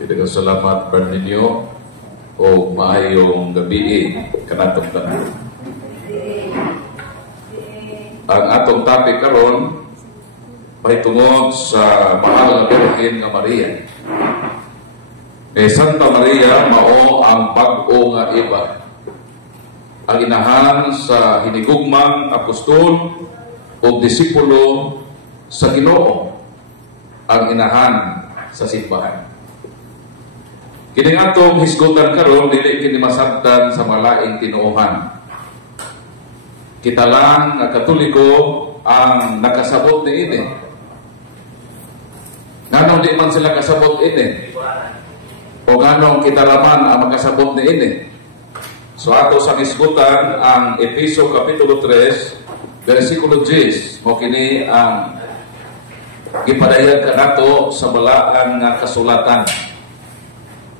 Salamat pa ninyo o maayong gabi kanatong tanan. Ang atong topic karon mahitungod sa mahal nga Birhen nga Maria. Santa Maria mao ang bag-o nga iba, ang inahan sa hinigugmang apostol o disipulo sa Ginoo, ang inahan sa simbahan. Kini atong hisgutan karon dili kini masabtan sa malaing tinuohan. Kita lang nga Katoliko ang nakasabot niini. Nganong di man sila kasabot ini? O nganong kita raman ang makasabot niini? So ato sa hisgutan ang Efeso Kapitulo 3 versikulo 10 mo kini ang gipadayon kanato sa balaan nga kasulatan.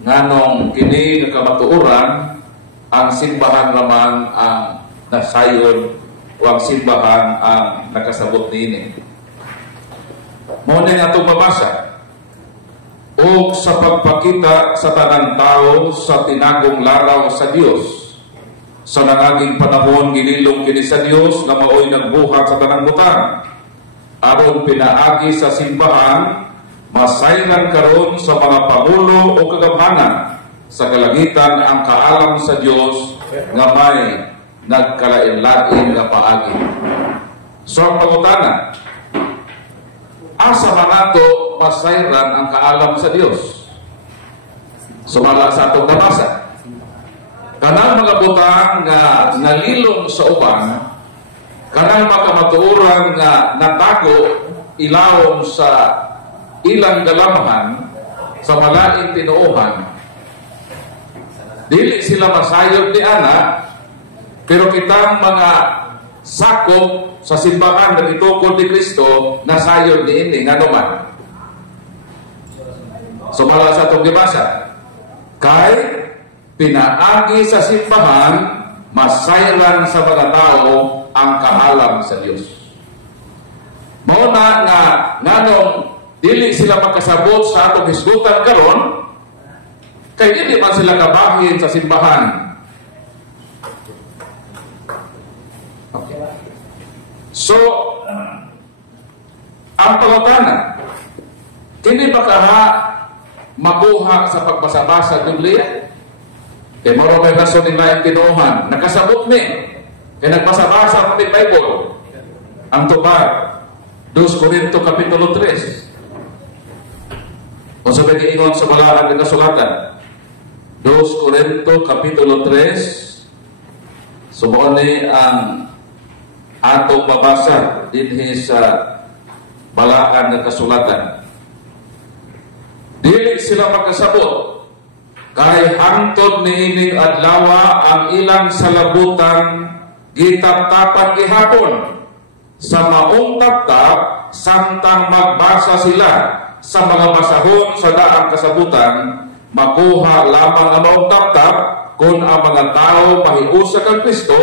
Nganong kini nga kamatuoran ang simbahan lamang ang nasayon o ang simbahan ang nakasabot niini. Mao ni atong mabasa o sa pagpakita sa tanang tao sa tinagong laraw sa Dios. Sa nangaging panahon ginilong kini sa Dios nga maoy nagbuhat sa tanang butang. Aron pinaagi sa simbahan masaylan karon sa mga pangulo o kagabhanan sa kalangitan ang kaalam sa Dios nga may nagkalain-lain nga paagi. So ang pangutana, asa man nato masayran ang kaalam sa Dios? Sumala sa atong nabasa, kanang mga butang nga nalilong sa uban, kanang mga kamatuoran nga natago ilawom sa ilang galamahan sa malaing tinuohan, dili sila masayod ni ana, pero kitang mga sakop sa simbahan na itukod ni Kristo nasayod ni ini nga naman. So mala sa itong dibasa, kay pinaagi sa simbahan masayran sa mga tao ang kahalam sa Dios. Mao na nga nganong dili sila makasabot sa atong hisgutan karon, kay dili man sila kabahin sa simbahan. Okay. So, ang pangutana, kini ba kaha mabuha sa pagbasa-basa ng Biblia? Kaya maro may rason ng laing tinuohan, nakasabot ni, kaya nagbasa-basa ng Bible. Ang tubag, 2 Corinto Kapitulo 3. Kung sabi giingon sa balaan ng kasulatan, 2 Corinto Kapitulo 3, sumuon ni ang atong mabasa dinhi sa balaan ng kasulatan. Dili sila magkasabot, kay hangtod niining adlaw ang ilang salabutan gitaptapan gihapon sa maong taptap samtang magbasa sila sa mga basahon sa daang kasabutan, makuha lamang ang maong taptap kung ang mga tao mahiusa kang Kristo.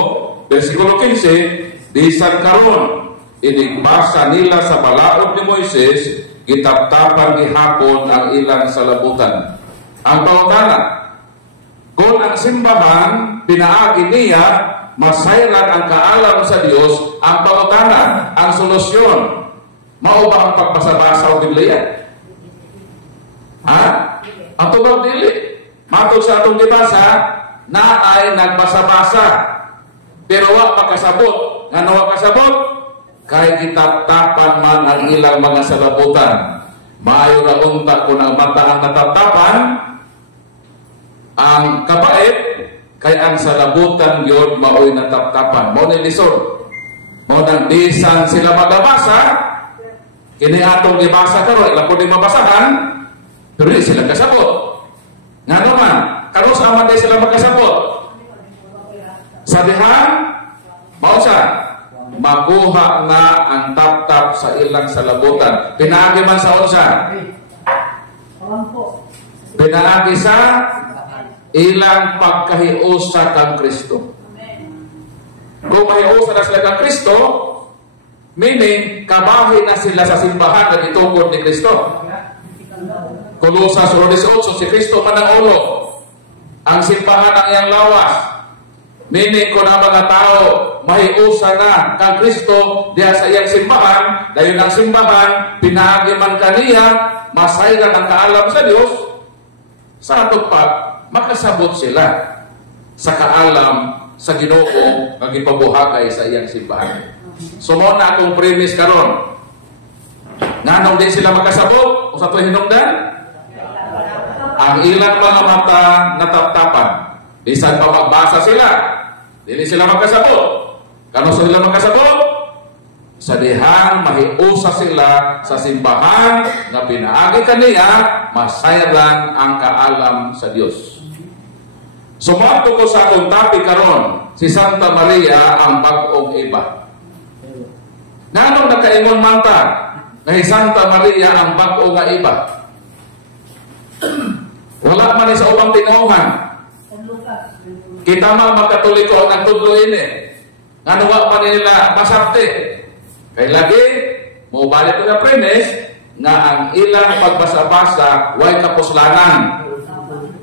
Versikulo 15, bisan karon inigbasa nila sa balaod ni Moises, gitaptapan gihapon ang ilang salabutan. Ang pangutana, kung ang simbahan pinaagi niya masayran ang kaalam sa Dios, ang pangutana, ang solusyon, mao ba ang pagbasa-basa o Biblia? Ha? Ang tubag dili. Matod sa atong gibasa, na ay nagbasa-basa, pero wa makasabot. Nga wa kasabot, kay kitaptapan man ang ilang mga salabutan. Maayo na unta kung ang mata ang nataptapan, ang kabait, kay ang salabutan yun mao'y nataptapan. Mo ni lisod. Mo nang bisan sila magabasa, kini atong gibasa karon, ila ko di mabasahan, pero di sila kasabot. Nga naman, karos aman day sila magkasabot. Sabihan, mausa, makuha na ang tap-tap sa ilang salabutan. Pinaagi man sa unsa? Pinaagi sa ilang pagkahiusa kang Kristo. Kung mahiusa na sila kang Kristo, meaning kabahin na sila sa simbahan na itukod ni Kristo. Kolosas 1:18, si Kristo man ang ulo, ang simbahan ang iyang lawas. Meaning ko na mga tao, mahiusa na kang Kristo diya sa iyang simbahan, dayon ang simbahan, pinaagi man kaniya, masayran ang kaalam sa Dios, sa atong makasabot sila sa kaalam sa Ginoo nga gipabuhatay sa iyang simbahan. So mo na akong premise karon. Nganong di sila makasabot o sa tuwing hinungdan? Ang ilang mga mata nataptapan. Bisan pa magbasa sila, dili sila makasabot. Kano sila makasabot? Sa dihang mahiusa sila sa simbahan nga pinaagi kaniya, masayran ang kaalam sa Dios. Sumato ko sa akong topic karon, si Santa Maria ang bag-ong iba. Nanong nakaingon man ta na si Santa Maria ang bag-o nga iba? Wala man sa ubang tinuhan. Kita makatoliko ang tudlo ini. Nga wa pa nila masabte. Kaya lagi, mo balik ko na premise, nga ang ilang pagbasa-basa, way kapuslanan.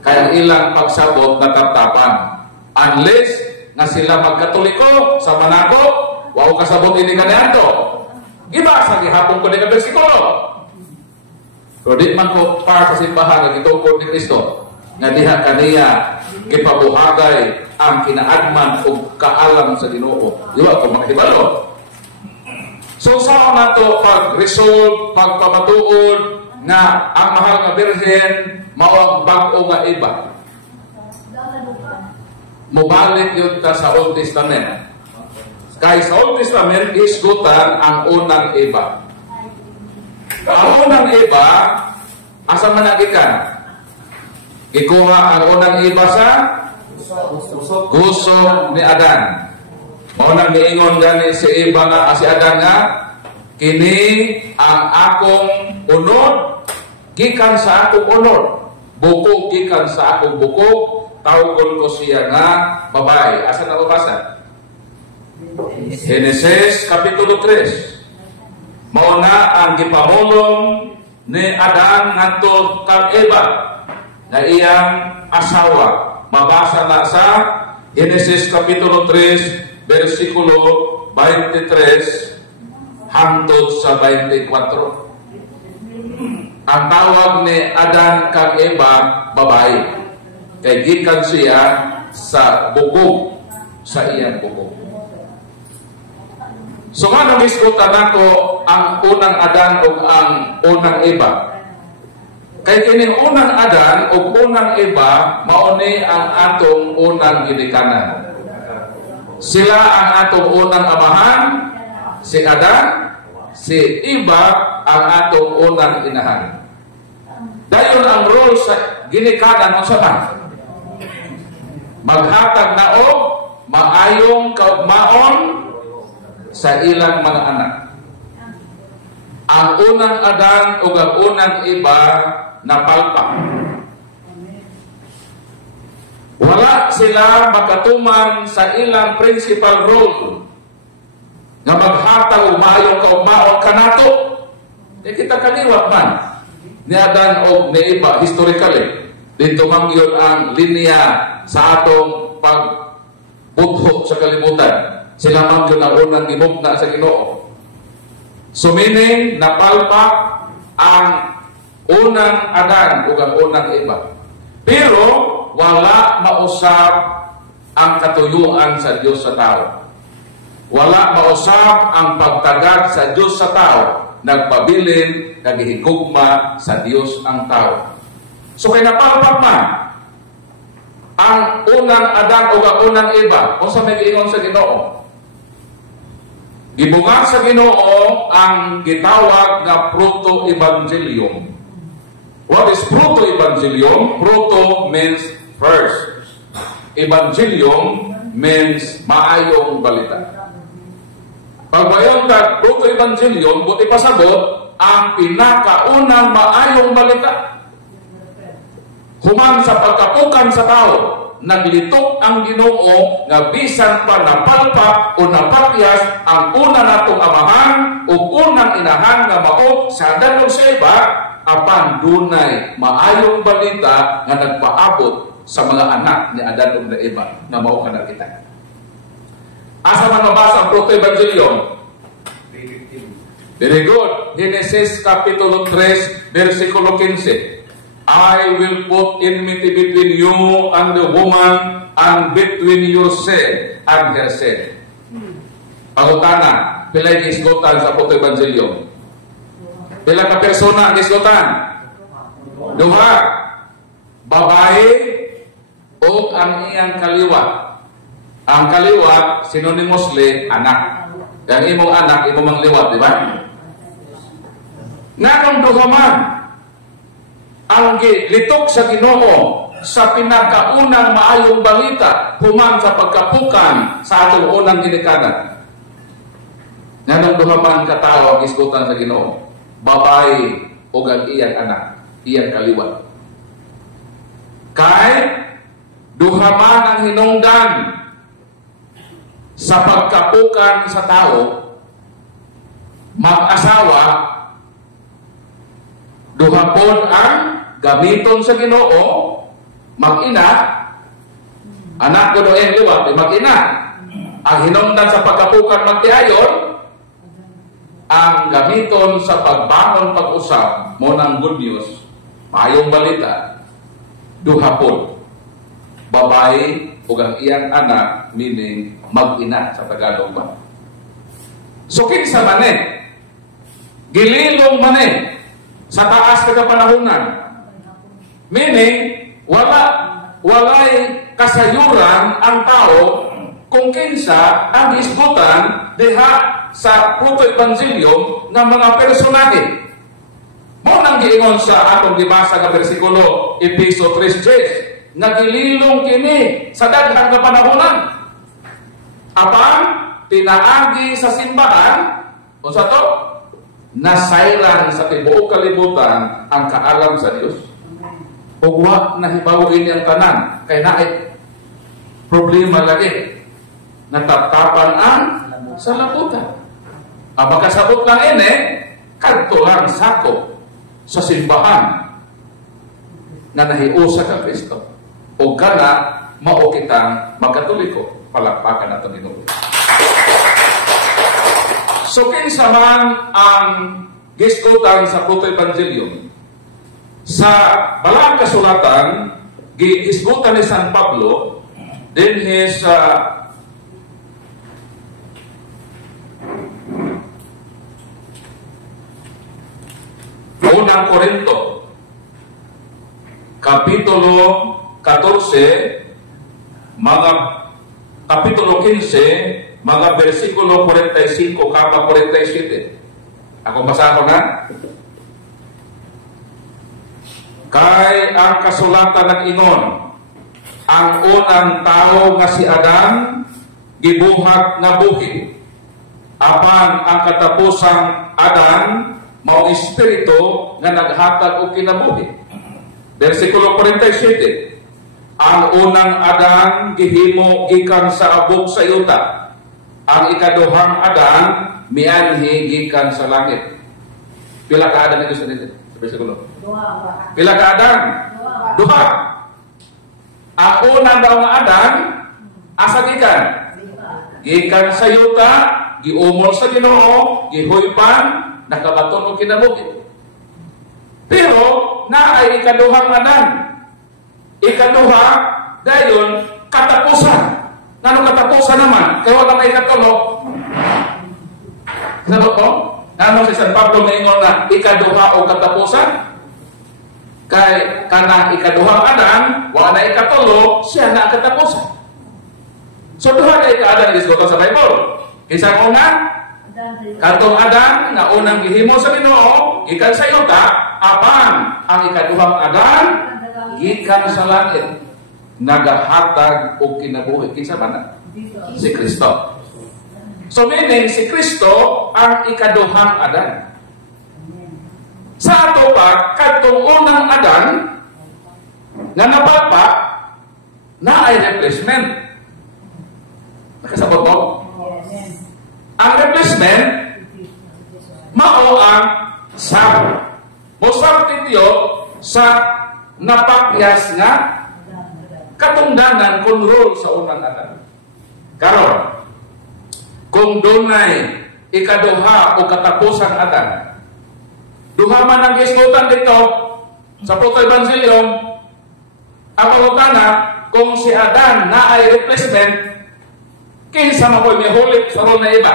Kaya ang ilang pagsabot na taptapan. Unless, nga sila magkatoliko sa Manako, wow kasabot ini kanyanto. Gibasa, gihapon ko din ang versikulo. Pero di man ko para sa simbahan, nagitungkod ni Kristo, nga diha kaniya, kipabuhagay ang kinaagman o kaalam sa Ginoo. Di ba ko makahibalo? So sa na to pag-resolve, pagpamatuod na ang mahal nga Birhen mao ang bag-o nga iba. Mubalik yun ta sa Old Testament. Kaya sa Old Testament isgutan ang unang iba. Ang unang iba, asa man nagikan? Ikuha ang unang iba sa gusto ni Adan. Maunang niingon gani si Eva nga, si Adan nga, kini ang akong unod, gikan sa akong unod. Bukog gikan sa akong bukog, tawgon ko siya nga babae. Asa na ubasa? Genesis Kapitulo 3. Mauna ang gipamulong ni Adan ngadto kang Eva na iyang asawa. Mabasa na sa Genesis Kapitulo 3 versikulo 23 hangtod sa 24. Ang tawag ni Adan kang Eva babae. Kay gikan siya sa bukog, sa iyang bukog. So nga nang iskutan ako ang unang Adan o ang unang Eva. Kay kining unang Adan o unang Eva mauni ang atong unang ginikanan. Sila ang atong unang amahan, si Adan, si Eva ang atong unang inahan. Dayon ang role sa ginikanan mo sa man. Maghatag na o maayong kaugmaon sa ilang mga anak. Ang unang Adan o ang unang Eva napalpak. Wala sila makatuman sa ilang principal role na maghatag o maayong kaugmaon kanato. Kita kaliwat man ni Adan o ni Eva historically. Dito mangyon ang linya sa atong pagbudho sa kalibutan. Sila mangyon ang unang gimugna sa Ginoo. So meaning, napalpak ang unang Adan o ang unang Eva. Pero, wala mausap ang katuyuan sa Diyos sa tao. Wala mausap ang pagtagad sa Diyos sa tao. Nagpabilin, naghihigugma sa Diyos ang tao. So kay napalpak man ang unang Adan o ang unang Eva, kung sa may giingon sa Ginoo, gibungag sa Ginoo ang gitawag na proto-evangelium. What is proto-evangelium? Proto means first. Evangelium means maayong balita. Pagbayon ka proto-evangelium, buti pasabot ang pinakaunang maayong balita. Human sa pagkapukan sa tao, naglitok ang Ginoo nga bisan pa napalpak o napakyas ang una natong amahan o unang inahan nga mao sa danog sa iba, apan dunay maayong balita nga nagpaabot sa mga anak ni Adan ug Eva nga mao kana kita. Asa man mabasa ang proto-evangelium? Very good. Genesis Kapitulo 3, versikulo 15. I will put enmity between you and the woman and between your seed and her seed. Pangutana, pila gisgotan sa proto-evangelium? Pila ka persona ang gisgotan? Duha. Babae o ang iyang kaliwat. Ang kaliwat, synonymous anak. Ang imong anak, imong mang liwat, di ba? Nanong duha man, ang litok sa Ginoo sa pinakaunang maayong balita human sa pagkapukan sa atong unang ginikanan. Nanong duha man katawo ang isgutan sa Ginoo? Babae o ang iyang anak, iyang kaliwat. Kay duha man ang hinungdan sa pagkapukan sa tao, mag-asawa, duha pod ang gamiton sa Ginoo, mag-ina, anak ko doon liwat, mag-ina. Ang hinungdan sa pagkapukan magtiayon, ang gamiton sa pagbangon pag-usap mo ng good news, maayong balita, duha pod. Babae o ang iyang anak, meaning mag-ina sa Tagalog ba. So kinsa man gililong man sa taas ka panahunan. Meaning, walay kasayuran ang tao kung kinsa ang isgutan diha sa proto-evangelium ng mga personahe. Mo nang giingon sa atong gibasa nga bersikulo, Episo 3:10. Nagililong kini sa daghang nga panahonan. Apan pinaagi sa simbahan unsa to? Nasayran sa tibuok kalibutan ang kaalam sa Dios. Ug wa nahibaw ini ang tanan kay naay problema lagi. Natatapan ang salaputan. Ang makasabot lang ini kadto lang sakop sa simbahan na nahiusa ka Kristo. O kana mao kitang magkatoliko, palakpakan nato Ginoo. So kinsa man ang gisgutan sa proto-evangelium sa balang kasulatan gisgutan ni San Pablo din his unang Korinto Kapitulo 14, Kapitulo 15, mga versikulo 45 kapag 47. Ako basahin na. Kay ang kasulatan nag-ingon, ang unang tao nga si Adan, gibuhat na buhi. Apan ang katapusang Adan, mao espiritu nga naghatag og kinabuhi. Versikulo 47. Ang unang Adan gihimo gikan sa abog sa yuta. Ang ikaduhang Adan mianhi gikan sa langit. Pila ka Adan ito sa dito? Sa versikulo. Pila ka Adan? Duha. Ang unang daw nga Adan asa gikan? Gikan sa yuta, giumol sa Ginoo, gihuypan, nakabaton og kinabuhi. Pero naay ikaduhang Adan. Ikaduha, dayon katapusan. Nano katapusan naman? Kaya wala may katulo. Sabi ko, nano si San Pablo maingon na ikaduha o katapusan? Kay kana ikaduhang Adan, wala na ikatulo, siya na katapusan. So duha na ika-Adan isgoto sa Bible. Kisang una, katong Adan na unang gihimo sa Ginoo, ikan sa yuta, apan ang ikaduhang Adan gikan sa langit, nagahatag o kinabuhi. Kinsa man? Si Kristo. So meaning, si Kristo ang ikaduhang Adan. Sa ato pa, katong unang Adan, nga napapa, na ay replacement. Nakasabot mo? Ang replacement, mao ang sab. Mosab titiyo sa napakyas nga katungdanan kung role sa unang Adan. Karon, kung dunay ikaduha o katapusang Adan, duha man ang gisgutan dito sa Putol Evangelyo, ang pangutana, kung si Adan na ay replacement, kinsa makoy may hulit sa role na iba?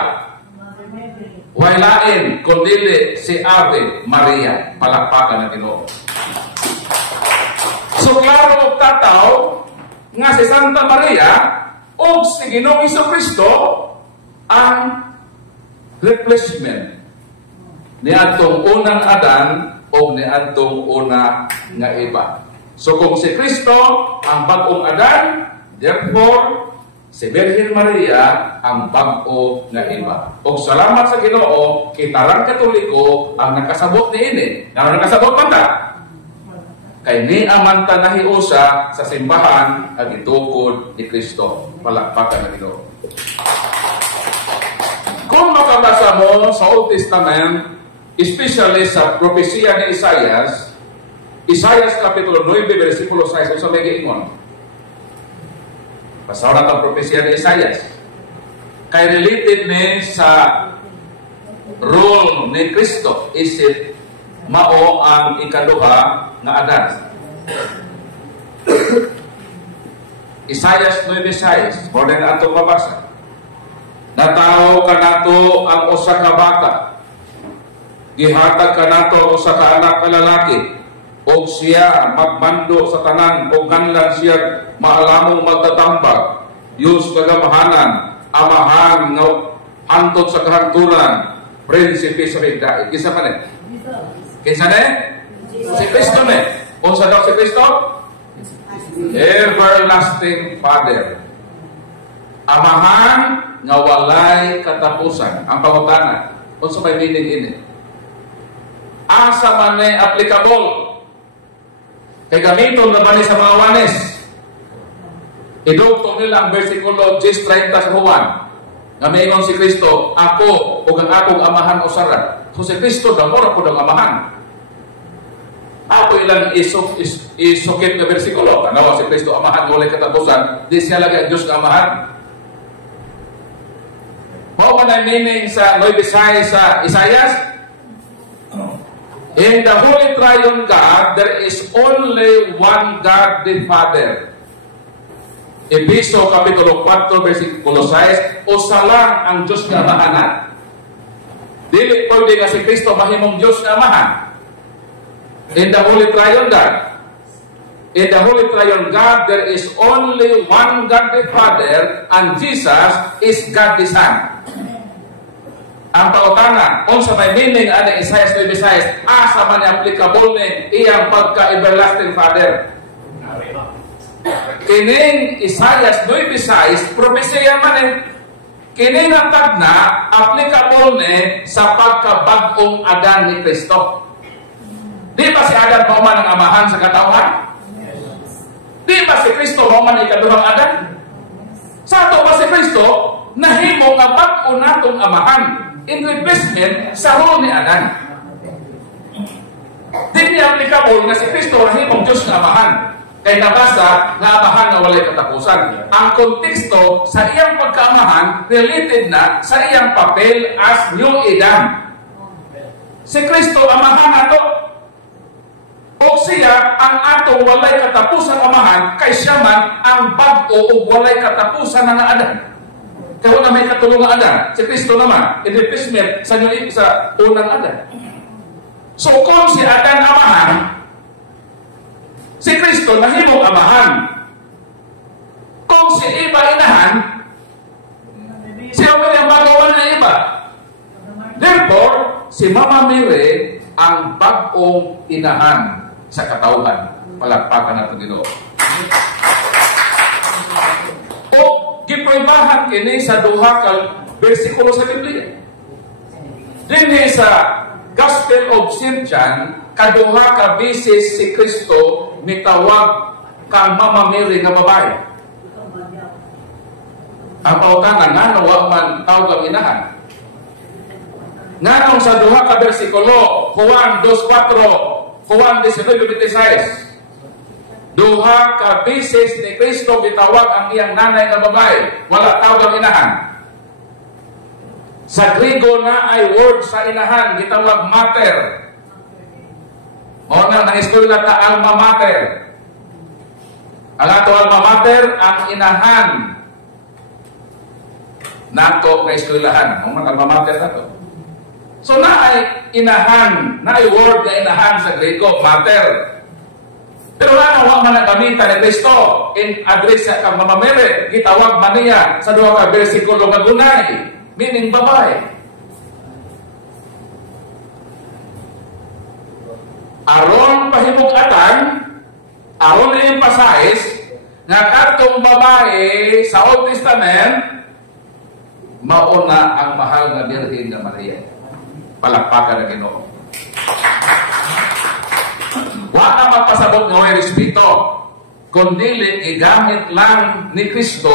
Wailain, kundi si Ave Maria, palakpakan na Ginoo. So, klaro og tataw nga si Santa Maria o si Ginoong Jesucristo ang replacement ni atong unang Adan o ni atong una nga iba. So, kung si Kristo ang bagong Adan, therefore, si Virgin Maria ang bag-o nga iba. O salamat sa Ginoo, kitarang Katoliko ang nakasabot ni ini. Nga nakasabot man ta? Kay ni amanta nahiusa sa simbahan ang itukod ni Kristo. Palakpakan na Ginoo. Kung makabasa mo sa Old Testament, especially sa propesya ni Isaias, Isaias Kapitulo 9, versikulo 6, sa may giingon. Basaw na ang propesya ni Isaias. Kay related ni sa role ni Kristo, isip mao ang ikaduha nga Adan. Isaias 9:6, mo na ato mabasa. Natawo kanato ang usa ka bata. Gihatag kanato ang usa ka anak nga lalaki. Og siya magmando sa tanan, og nganlan siya maalamong magtatambag. Diyos kagamahanan, amahan nga hantod sa kahangturan, prinsipe sa higdait. Kisa man eh? Kisa ne? Si Kristo ne? Unsa daw si Kristo? Everlasting Father. Amahan nga walay katapusan. Ang pangutana, unsa may meaning ini? Asa man ne applicable? Kay gamiton na ba ni sa mga wanes? Idugtong nila ang versikulo 10:30 sa Juan. Nga mayingon si Kristo, ako o ang akong amahan o sara. So si Kristo, damora po ng amahan. Ako ilang isukit na versikulo. Kanawa si Kristo, amahan, walay katapusan. Di siya lagi ang Diyos na amahan. Mao man ang meaning sa 9:6 sa Isaias? In the Holy Triune God, there is only one God, the Father. Efeso Kapitulo 4, versikulo 6, usa lang ang Diyos na amahan. Dili pwede nga si Kristo mahimong Diyos na amahan. In the Holy Triune God, in the Holy Triune God, there is only one God, the Father, and Jesus is God the Son. Ang pautana, unsa may meaning ana Isaias 9:6, asa man applicable ni iyang pagka-everlasting Father. Kining Isaias 9:6, propesya man eh. Kining natag na applicable ni sa pagkabag-ong Adan ni Kristo. Di ba si Adan mao man ang amahan sa katawhan? Di ba si Kristo mao man ikaduhang Adan? Sa ato ba si Kristo nahimo nga bag-o natong amahan in replacement sa role ni Adan. Di niya applicable na si Kristo nahimong Diyos na amahan. Kay nabasa na amahan na walay katapusan. Ang konteksto sa iyang pagkaamahan related na sa iyang papel as New Adam. Si Kristo amahan nato. O siya ang atong walay katapusan amahan kay siya man ang bag-o o walay katapusan na Adan. Kaya na may katulungan Adan. Si Kristo naman, in replacement sa unang Adan. So kung si Adan amahan, si Kristo nahimong amahan. Kung si iba inahan, siya man ang bagawan na iba. Therefore, si Mama Mary ang bag-ong inahan sa katawhan. Palakpakan natin dito. O giproibahan kini sa duha ka bersikulo sa Biblia. Dinhi sa Gospel of St. John, kaduha ka beses si Kristo mitawag kang Mama Mary nga babae. Ang pautanan nga no wa man tawag ang inahan. Nganong sa duha ka bersikulo, Juan 2:4, Juan 19:26. Duha ka beses ni Kristo gitawag ang iyang nanay nga babae, wala tawag ang inahan. Sa Griego na ay word sa inahan gitawag mater. O na eskwela ta alma mater. Ang ato alma mater ang inahan. Nato na eskwelahan, ang alma mater nato. So na ay inahan, na ay word na inahan sa Griego, mater. Pero ano wa man gamitan ni Kristo in address sa kang mamamere, gitawag man niya sa duha ka bersikulo nga gunay, meaning babae. Aron pahimug-atan, aron i-emphasize nga kadtong babae sa Old Testament mauna ang mahal nga Birhen nga Maria. Palakpakan na Ginoo. Wa na magpasabot nga way respeto, kundi igamit lang ni Kristo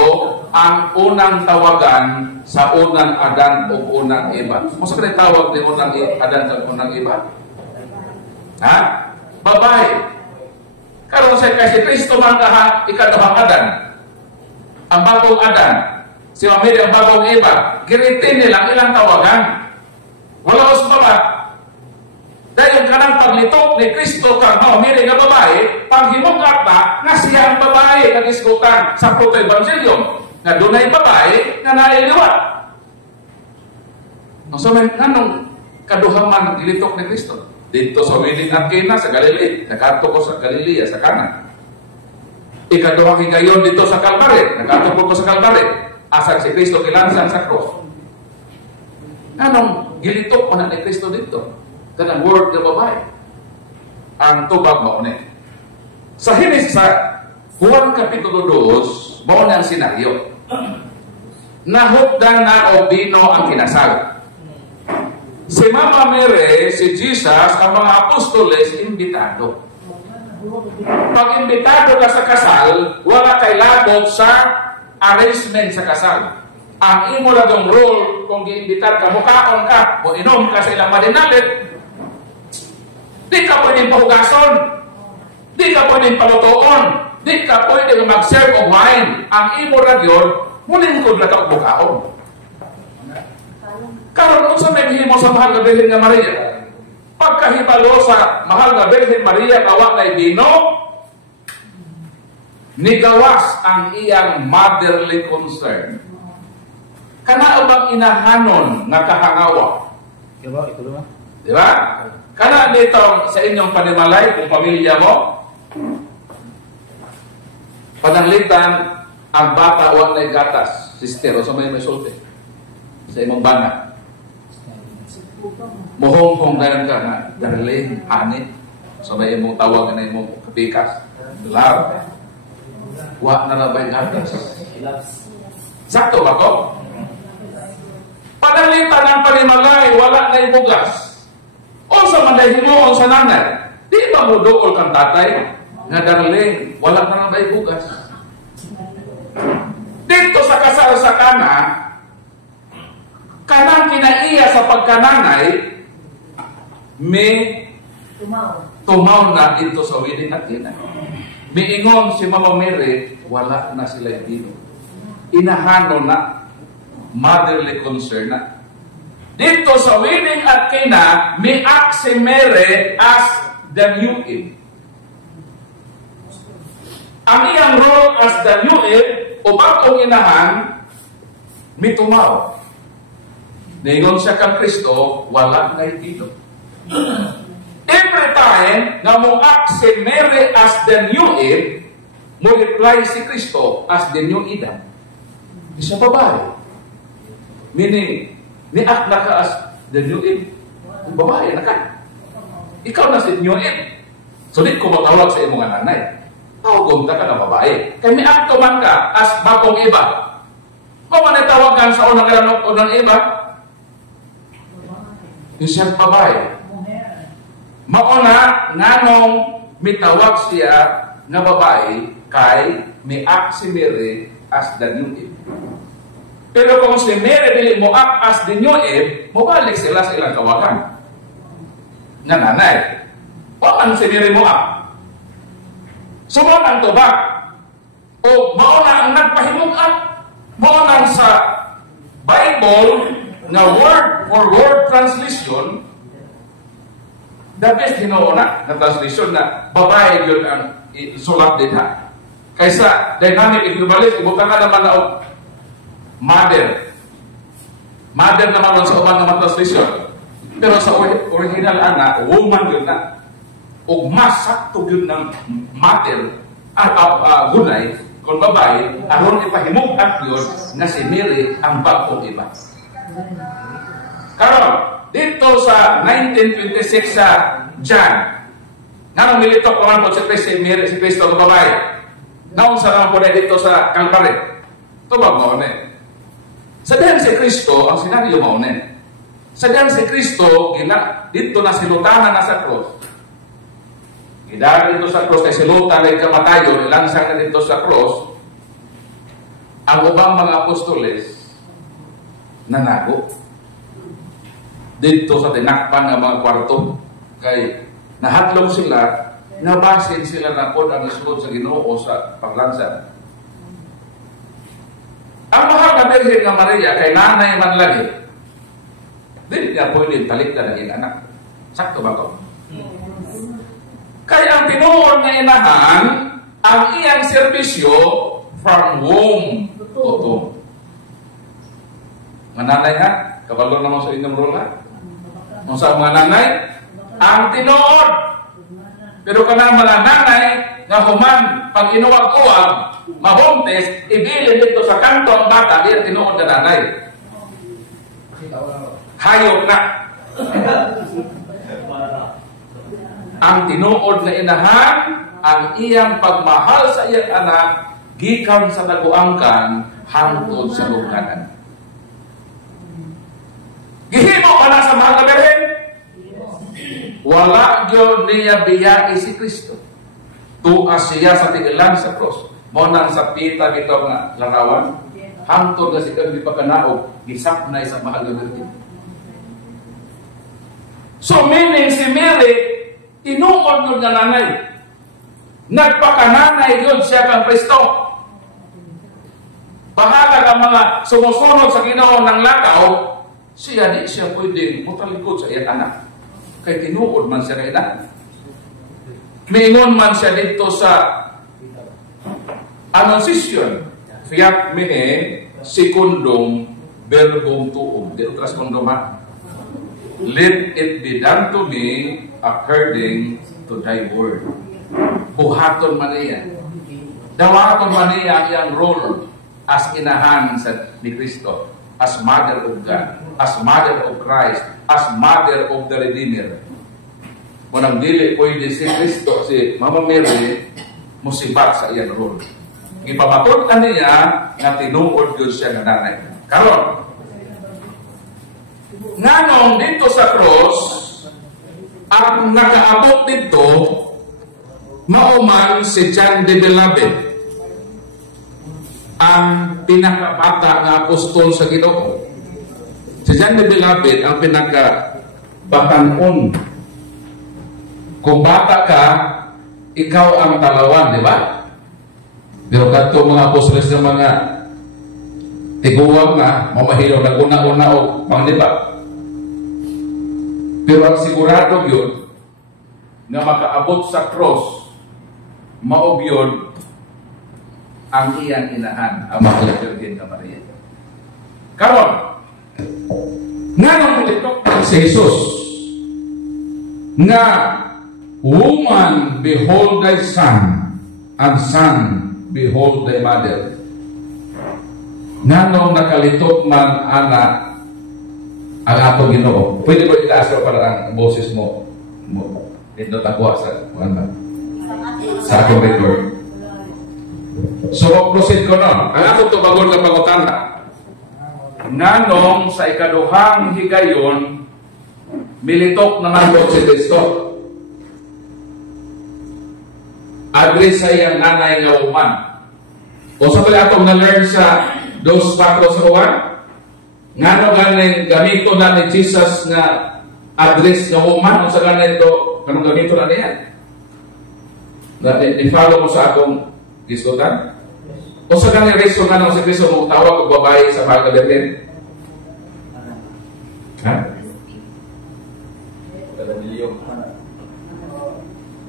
ang unang tawagan sa unang Adan o unang Eva. Kung sa tawag ni unang Adan sa unang Eva? Ha? Babae. Karon sa kasi Kristo man ka ikaduhang Adan. Ang bagong Adan, si Mary ang bagong Eva, giritin nilang ilang tawagan. Wala us baba. Dahil kanang paglitok ni Kristo kang Mary nga babae, panghimugat na nga siya ang babae kang iskutan sa proto-evangelium nga dunay babae nga nailiwat. So may nanong kaduhaman gilitok ni Kristo dito sa wedding at Cana sa Galilee, nakato ko sa Galilea sa Cana. Ikaduhang higayon dito sa Calvary, nakato ko sa Calvary, asang si Kristo kilansan sa cross. Anong gilitok mo na ni Kristo dito? Kanang word ng babae. Ang tubag mo ni. Sa Juan Kapitulo 2, mo na ang senaryo. Nahukdan na o bino ang kinasal. Si Mama Mary, si Jesus, ang mga apostoles, imbitado. Pag imbitado ka sa kasal, wala kay labog sa arrangement sa kasal. Ang imo lang role kung giimbitar ka, mukaon ka, o inom ka sa ilang madinalit, di ka pwedeng pahugason, di ka pwedeng palutoon, di ka pwedeng mag-serve of wine. Ang imo lang yun, mulingkod na ka mukaon. Karon unsa may himo sa mahal nga Birhen nga Maria? Pagkahibalo sa mahal nga Birhen Maria kawa kay bino, nigawas ang iyang motherly concern. Kana bang inahanon nga kahangawa? Di ba? Kana dito sa inyong panimalay kung pamilya mo, pananglitan ang bata wa nay gatas, sister, o sa may sulti sa imong bana. Muhong dayon ka na, darling, honey, so may imong tawag na imong kapikas, love, wa na labay gatas. Sakto ba ko? Panalitan ng panimalay, wala na ibugas. O sa manahimo, o sa nanay, di ba mo dool kang tatay, nga darling, wala na labay ibugas. Dito sa kasal sa Cana, kanang kinaiya sa pagkananay, may tumaw na dito sa wedding at Cana. Miingon si Mama Mary, wala na sila dito. Inahano na, motherly concern na. Dito sa wedding at Cana, may act si Mary as the new Eve. Ang iyang role as the new Eve, o bagong inahan, may tumaw. Ningon siya kang Kristo, wala na dito. Every time na mo act si Mary as the new Eve, mo reply si Kristo as the new Adam. Isa babae. Meaning, ni-act na ka as the new Eve. Babae na ka. Ikaw na si new Eve. So, di ko matawag sa imong nanay. Tawag ka na babae. Kaya ni-act man ka as bagong Eva. Kung man tawagan sa unang Eva, isang babae. Mauna, nganong mitawag siya na babae kay mi-act si Mary as the new Eve. Pero kung si Mary dili mo as the new Eve, mabalik sila sa ilang kawagan. Nga nanay. Waman si Mary mo Sumo ang tubag. O mauna ang nagpahimugan. Mauna sa Bible na word for word translation, the best hinauna na translation na babae yun ang isulat din ha. Kaysa dynamic equivalent, ibutan ka naman na mother. Mother naman sa ubang naman translation. Pero sa original ana, woman yun na. O mas sakto yun ng mother gunay, kung babae, aron ipahimugan yun na si Mary ang bagong iba. Karon, dito sa 1926 sa John, nga militok ko man po si Kristo ng babae. Naon sa naman po na dito sa Calvary. Ito ba maunin? Sa diyan si Kristo, ang sinabi yung maunin. Sa diyan si Kristo, dito na sinutanan na sa cross. Dahil dito sa cross, kay silutan ay kamatayon, ilansang na dito sa cross, ang ubang mga apostoles, nanago. Dito sa tinakpan ng mga kwarto, kay nahatlong sila, nabasin sila na po ang isulod sa Ginoo sa paglansan. Ang mahal na Birhen ng Maria, kay nanay man lagi, hindi niya pwede talikdan ng anak. Sakto ba ko? Kaya ang tinuod na inahan, ang iyang serbisyo from womb to tomb. Mga nanay ha? Kabalo naman sa inyong rola. Kung sa mga nanay, ang tinuod. Pero kanang mga nanay, nga human, pag inuwag-uwag, mabuntes, ibilin dito sa kanto ang bata, di ang tinuod na nanay. Hayop na. Ang tinuod na inahan, ang iyang pagmahal sa iyang anak, gikan sa naguangkan, hangtod sa lugkanan. Gihimo ka na sa mahal na Birhen? Wala yun niya biyai si Kristo. Tuas siya sa tigilan sa cross. Monang sa pita bitaw nga larawan, hangtod na si kang ipagkanaog, gisak na sa mahal na Birhen. So meaning si Mary, tinuod nun nga nanay. Nagpakananay yun siya kang Kristo. Bahala ang mga sumusunod sa Ginoo ng lakaw, siya di siya pwedeng mutalikod sa iyang anak. Kaya tinuod man siya kailan. Mingon man siya dito sa Annunciation. Fiat mihi secundum verbum tuum. Dito tras kondoma. Let it be done to me according to thy word. Buhaton man niya. Dawaton man niya ang role as inahan ni Kristo, as mother of God, as mother of Christ, as mother of the Redeemer. Munang dili pwede si Kristo, si Mama Mary, musibat sa iyang role. Ipamatod ka niya na tinuod yun siya na nanay. Karon, nganong dito sa cross, ang nakaabot dito, mauman si John the Beloved, ang pinakabata na apostol sa Ginoo. Si John the Beloved, ang pinakabatanon. Kung bata ka, ikaw ang talawan, di ba? Pero kanto mga apostoles ng mga tiguwang na, mamahilaw na una-una o panglipa. Pero ang sigurado yun, na makaabot sa cross, maog yun, ang iyang inahan, ang mga Birhen na Maria. Karon, nga nang ulitok si Jesus, nga, woman, behold thy son, and son, behold thy mother. Nga nung nakalitok man ana ang atong Ginoo. Pwede ba itaas para ang boses mo? Ito takwa sa akong record. So, proceed ko no. Ang atong tubagon na pangutana. Nga sa ikaduhang higayon, militok naman po si Kristo. Agri sa iyang nanay nga uman. O sa pala atong na-learn sa 2:4 sa uwan. Ngano ganing gamito na ni Jesus nga address nga woman, o sa ganito, kanong gamito na niya? Ni-follow mo sa akong diskutan? O sa ganito, reason nga si Kristo mong tawag o babae sa mahal na Birhen? Ha?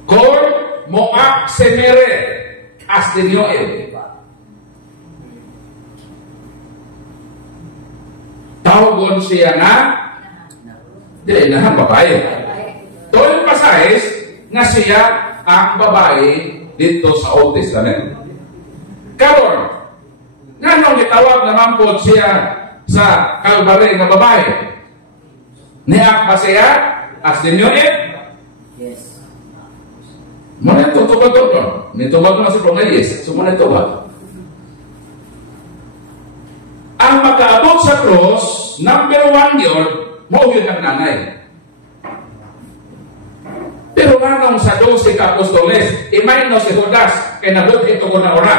Kor moak semere astinyoel. Tawagon siya nga di na babae. Tol pasahis nga siya ang babae dito sa Old Testament. Karon, nganong gitawag naman po siya sa Calvary nga babae? Niak ba siya as dinyoit? Yes. Muna ito, tubag ito. May tubag na si Cornelius. So muna ito ba? Ang makaabot sa cross, number 1 yun, mauhin ang nanay. Pero nanong sa 12 ka-apostoles, imay no si Judas, kay nabot ito ko na ora.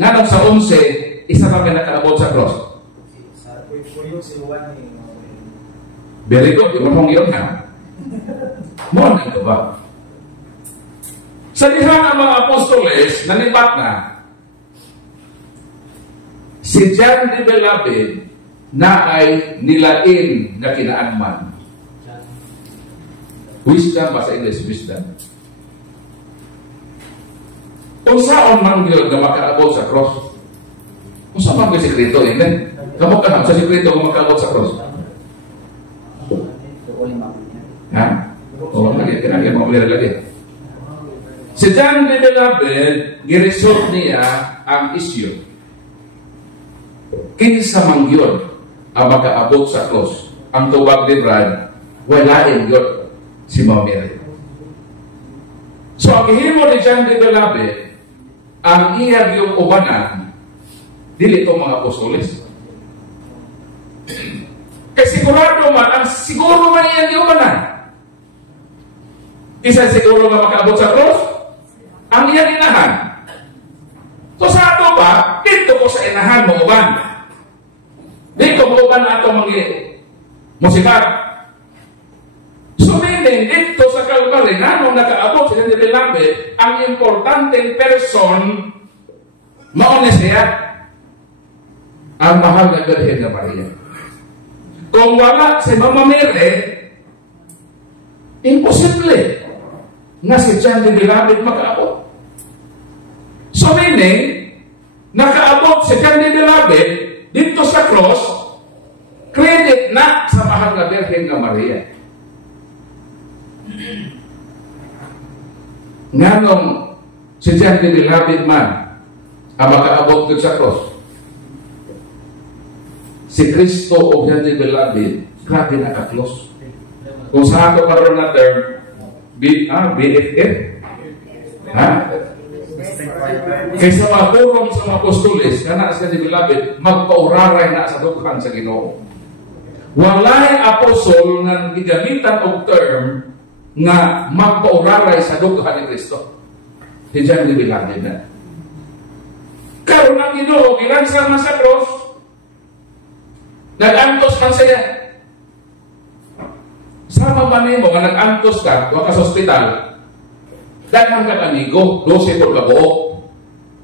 Nanong sa 11, isa pa may nakaabot sa cross. Very good, yung mong yun ha. Muna ito ba? Sa diha ng mga apostoles, nanibat na, si John the Beloved na ay nilain na kinaanman. Wisdom ba sa English? Wisdom. Kung saan man yun na makaabot sa cross? Kung saan man may sekreto, yun? Kamot ka sa sekreto kung makaabot sa cross. Ha? O, lagi, kinagyan mo lagi. Si John the Beloved, giresort niya ang issue. Kinsa man yun ang makaabot sa cross. Ang tubag ni Brad, walain yun si Mary. So, ang ihimo ni John the Beloved, ang iyag yung ubanan, dili itong mga apostoles. Kaya sigurado man, ang siguro man iyag yung ubanan. Isa siguro nga makaabot sa cross, ang iyag inahan. So, sa ato ba, dito ko sa inahan mo uban. Dito mo uban na itong mga musikat. So, meaning, dito sa Calvary, nanong nakaabot sa John the Beloved, ang importanteng person, mauna siya, ang mahal na Birhen na Maria. Kung wala si Mama Mary, imposible na si John the Beloved makaabot. So, meaning, nakaabot si John the Beloved dito sa cross, credit na sa mahal na Birhen na Maria. Nganong si John the Beloved man ang makaabot dito sa cross? Si Kristo o John the Beloved, grabe naka-close. Kung sa ato karoon na term, BFF? Ha? Kaysa mapurong sa mga apostoles, kana sa John the Beloved, magpauraray na sa dukhan sa Ginoo. Walay apostol nga gigamitan og term nga magpauraray sa dukhan ni Kristo. Si John the Beloved na. Karon ang Ginoo gilansang sa cross, nag-antos man siya. Sama man nimo nga nag-antos ka, wa ka sa ospital, daghang ka amigo, 12 por kabuok,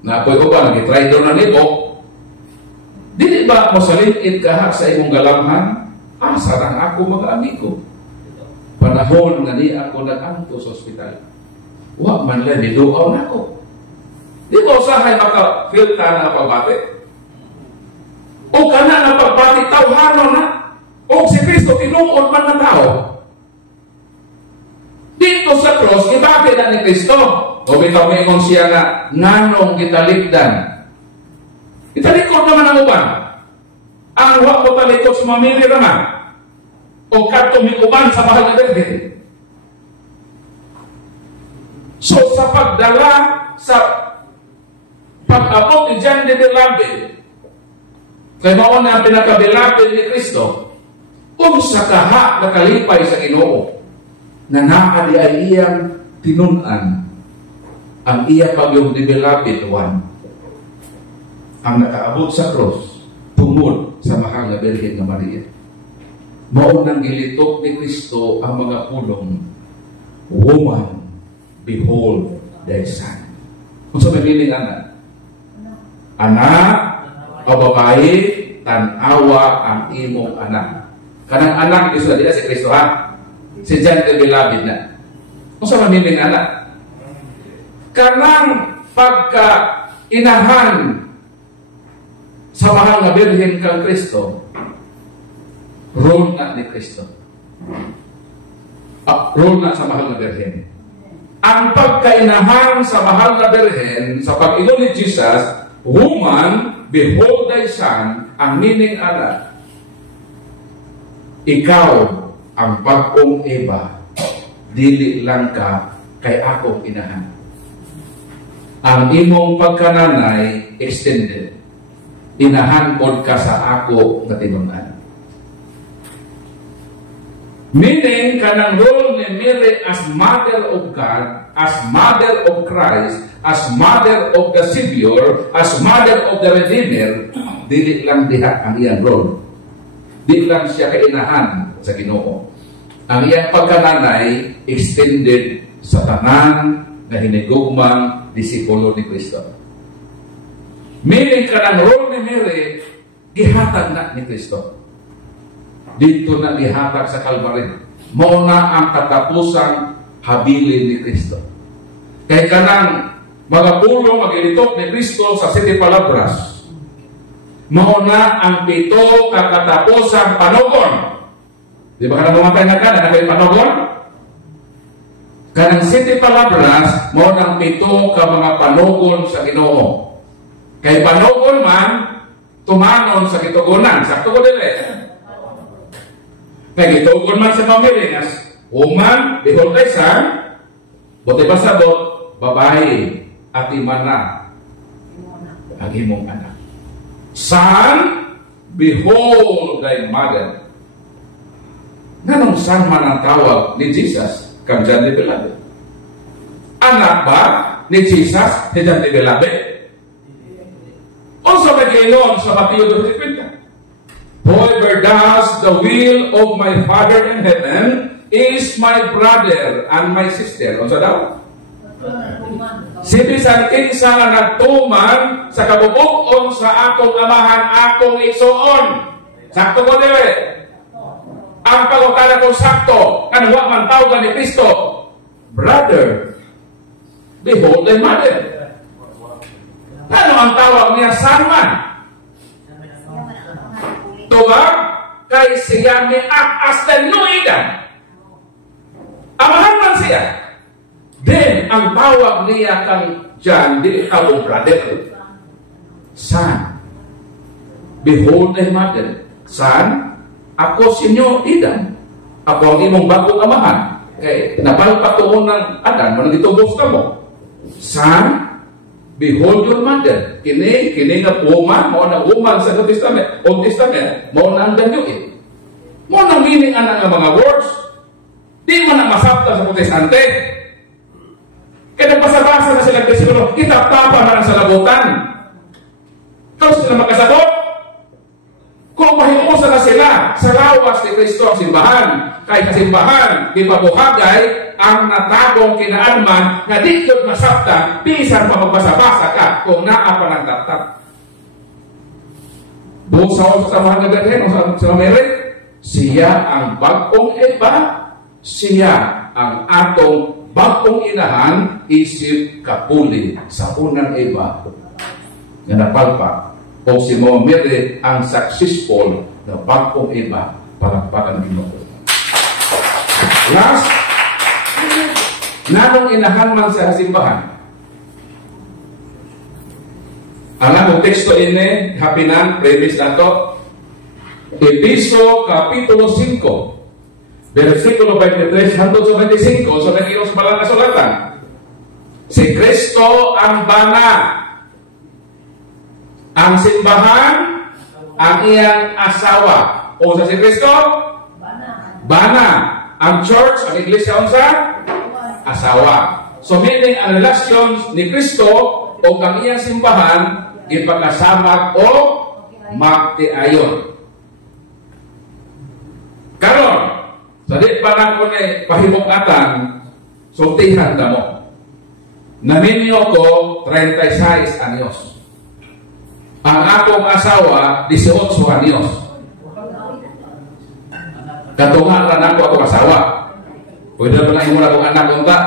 na ako'y uba, nag-try doon na nito, dili ba masalipit ka sa imong galamhan? Asa lang ako mga amigo. Panahon nga ni ako nag-antos sa ospital. Wa man lang, niluaw na ako. Di ba usahay maka-filta na pagbati? O kana na pagbati, tawhano na. O si Kristo, tinuod man na tao. Dito sa cross, ibati na ni Kristo. O bitaw may ingon siya na, nanong kitalikdan. Italikod naman ang uban. Ang wak mo talikod sa mamili naman. O katong uban sa mahal na Birhen. So sa pagdala, sa pag-abot ni John the Beloved, kaya mauna ang pinakabilapid ni Kristo, kung sa kaha nakalipay sa Ginoo, na naadi ay iyang tinunan ang iya pagyong the Beloved one. ang nakaabot sa cross, tungod sa mahal na Birhen na Maria. Maunang gilitok ni Kristo ang mga pulong, "Woman, behold thy son." Kung sa mamiling anak, anak o babae, tanawa ang imong anak. Kanang anak, Diyos na si Kristo, ha? Si John the Beloved na. Kung sa mamiling anak, kanang pagka inahan sa mahal na Birhen kang Kristo, role na ni Kristo. Role na sa mahal na Birhen. Ang pagkainahan sa mahal na Birhen, sa pag-ilo ni Jesus, "Woman, behold thy son," ang meaning anak. Ikaw ang bagong Eva, dili lang ka kay akong inahan. Ang imong pagkananay extended. Inahan pod ka sa ako nga tinunan. Meaning, kanang role ni Mary as Mother of God, as Mother of Christ, as Mother of the Savior, as Mother of the Redeemer, dili lang diha ang iyang role. Di lang siya kainahan sa Ginoo. Ang iyang pagkananay extended sa tanan na hinigugmang disipulo ni Kristo. Meaning, kanang role ni Mary, gihatag na ni Kristo. Dito na lihatag sa Calvary. Mauna ang katapusang habilin ni Kristo. Kaya kanang mga pulong mag-ilitok ni Kristo sa 7 palabras. Mauna ang 7 kakatapusang panugon. Di ba kanang mamatay na ka na panugon? Kanang 7 palabras, mauna ang 7 ka mga panugon sa Ginoo. Kay panugon man, tumanon sa kitugunan. Sakto ko dili. Nagitugon man sa pamilingas, "Woman, behold thy son," bote pasabot, "Babae, at imana ang imong anak." "Son, behold thy mother." Nanong son man ang tawag ni Jesus kang John the Beloved? Anak ba ni Jesus ni John the Beloved? Also nag-iyon sa Mateo 2:50. "Whoever does the will of my Father in heaven is my brother and my sister." Ano sa daw? "Sibisan kinsa nga nagtuman sa kabubukon sa akong amahan akong igsuon." Sakto ko dili. Ang pagkakala ko sakto, kanang wa man tawag ni Kristo, "Brother, behold thy mother." Ano ang tawag niya? Son man. Tubag kay siya ni as the nuidan. Amahan man siya. Then, ang tawag niya kang John, di akong brother. Son, behold thy mother. Son, ako sinyo idan. Ako ang imong bagong amahan. Kay napalpatuon ng adan, managitubos ka mo. Son, behold your mother. Kini nga woman, mo na woman sa Old Testament, mo na ang danyuin. Mo na meaning ang mga words. Di man na masabta sa Protestante. Kaya nagpasabasa na sila siguro, kita papa na sa labutan. Tapos sila magkasabot. Kung mahimusa na sila sa lawas ni Kristo ang simbahan, kay kasimbahan, di pabuhagay ang natagong kinaanman na di yun masabta, bisan pa magbasa-basa ka kung naa pa ng tatap. Buong sa mahal na Birhen, sa Mary, siya ang bagong Eva, siya ang atong bagong inahan, isip kapuli sa unang Eva na napalpa. O si Mary ang successful na bagong Eva, palagpakan ng Ginoo. Last, nanong inahan man sa simbahan. Alam mo, teksto ini, hapinan, premise na to. Episo Kapitulo 5, versikulo 23 hanggang 25, so nag-ios pala na sulatan. Si Kristo ang bana. Ang simbahan, ang iyang asawa. O sa si Kristo? Bana. Ang church, ang iglesia, unsa? Asawa. So meaning, ang relasyon ni Kristo o ang iyang simbahan, ipakasamag o magtiayon. Karon, sa di pa na ko ni pahimok-atan, sultihan ka mo. Naminyo ko 36 anyos. Ang akong asawa, 18 anyos. Katungaran ako akong asawa. Pwede na lang muna akong anak unta.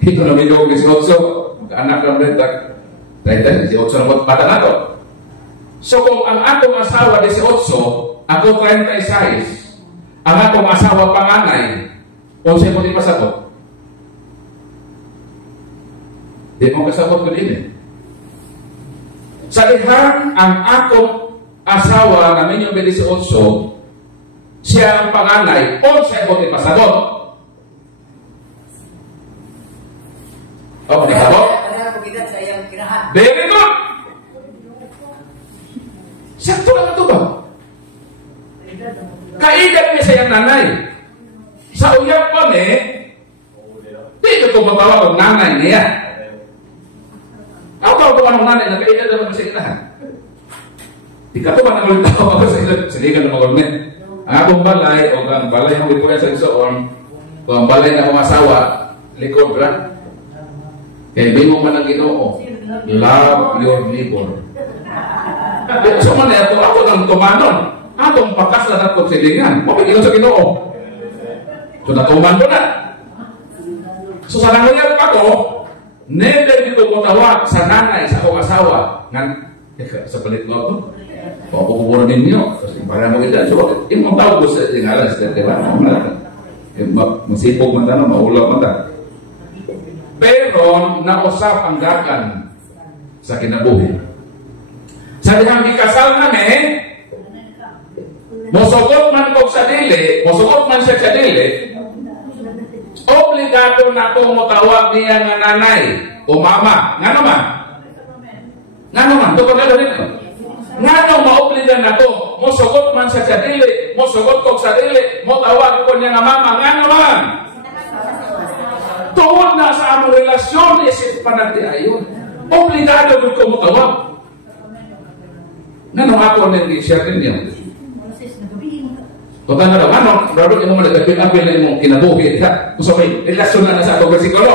Ito namin yung 18. Anak ng rentak. 18 na bata na to. So kung ang akong asawa 18, ako 36, ang akong asawa panganay, kung sa'yo mo di pasabot, di mo kasabot ko din eh. Sa lihan, ang akong asawa na minyo 18, siya ang panganay, kung sa'yo mo di pasabot. O, di pasabot? Very good! Sakto lang ito ba? Kaedad niya sa iyang nanay. Sa uyang pa di ito mabawa ng nanay niya. Ako ba ng nanay na kaedad naman sa inahan? Di ka ito ba nang ulitaw ako sa ilan? Saligan ng mga ulmen. Ang akong balay, o ang balay ng ipuya sa isoon, o ang balay na akong asawa, likod ra. Kaya di mo man ang Ginoo, love your neighbor. So man ako ng tumanon. Atong pakas na natong silingan. Mapigilon sa Ginoo. So natuman ko na. So sa nangyayari pa ko, never dito ko tawag sa nanay, sa akong asawa. Sa palit ko ako. Papukuburan ninyo. Kasi para mo ito. So yung mga tawag ko sa tingalan, sa diba? Masipog man na, maulap man na. Pero nausap ang gakan sa kinabuhi. Sa dihang ikasal namin, mosugot man ko sa dili, mosugot man siya sa dili, obligado na akong mutawag niya nga nanay o mama. Nga naman? Nga naman? Ito pagkado nito. Nga naman maobligan na ito. Mosugot man siya sa dili, mosugot ko sa dili, mutawag ko niya nga mama. Nga naman? Tuon na sa among relasyon, isip pa natin ayon. Obligado ko mutawag. Nga naman ako nag-share din niya. Kung ano, brado, yung mga nagpapil-apil na yung kinabuhi, kung sa may relasyon na nasa itong versikulo,